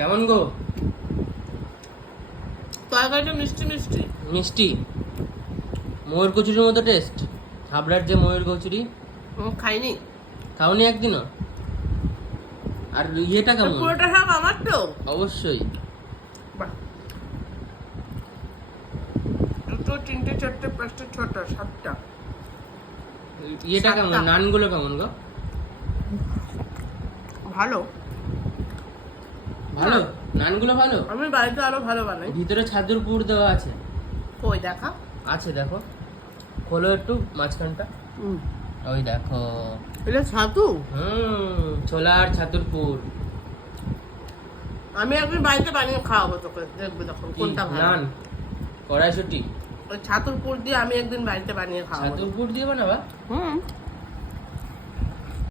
কেমন গো? তরকারিটা মিষ্টি মিষ্টি। মিষ্টি, ময়ূর কচুরির মতো টেস্ট। হাবড়ার যে ময়ূর কচুরি, খাইনি। খাওনি একদিনও? আর ইয়েটা কেমন? পুরোটা সব আমার তো। অবশ্যই। বাহ, দুটো, তিনটে, চারটে, পাঁচটা, ছটা, সাতটা। ইয়েটা কেমন? সাতটা। নানগুলো কেমন গো? ভালো। ভালো, নানগুলো ভালো। আমি বাড়িতে আরো ভালো বানাই। ভিতরে ছাতুর পুর দেওয়া আছে। কই দেখা? আছে দেখো, খোলো একটু মাঝখানটা। ওই দেখো। এটা ছাতু। ছোলা আর ছাতুর পুর। আমি একদিন বাড়িতে বানিয়ে খাওয়াবো তোকে, দেখবি তখন কি কোনটা ভালো। নান, কড়াইশুটি, ওই ছাতুর পুর দিয়ে আমি একদিন বাড়িতে বানিয়ে খাওয়াবো। ছাতুর পুর দিয়ে বানাবা?